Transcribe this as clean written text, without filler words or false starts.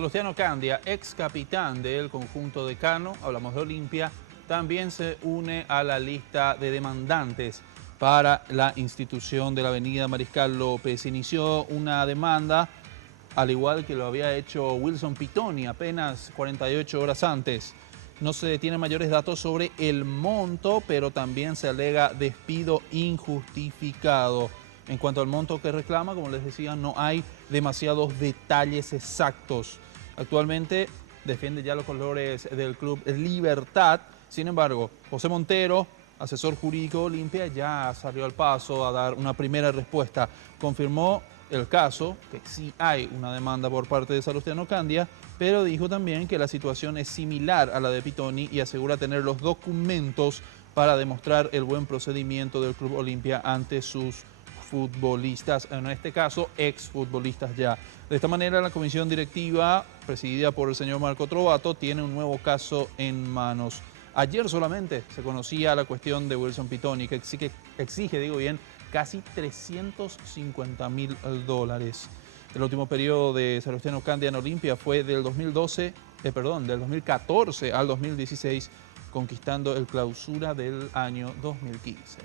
Salustiano Candia, ex capitán del conjunto decano, hablamos de Olimpia, también se une a la lista de demandantes para la institución de la avenida Mariscal López. Inició una demanda, al igual que lo había hecho Wilson Pitoni apenas 48 horas antes. No se tienen mayores datos sobre el monto, pero también se alega despido injustificado. En cuanto al monto que reclama, como les decía, no hay demasiados detalles exactos. Actualmente defiende ya los colores del club Libertad. Sin embargo, José Montero, asesor jurídico de Olimpia, ya salió al paso a dar una primera respuesta. Confirmó el caso, que sí hay una demanda por parte de Salustiano Candia, pero dijo también que la situación es similar a la de Pitoni y asegura tener los documentos para demostrar el buen procedimiento del Club Olimpia ante sus futbolistas, en este caso exfutbolistas ya. De esta manera, la comisión directiva, presidida por el señor Marco Trovato, tiene un nuevo caso en manos. Ayer solamente se conocía la cuestión de Wilson Pitoni, que exige, casi $350.000. El último periodo de Salustiano Candia en Olimpia fue del 2014 al 2016, conquistando el clausura del año 2015.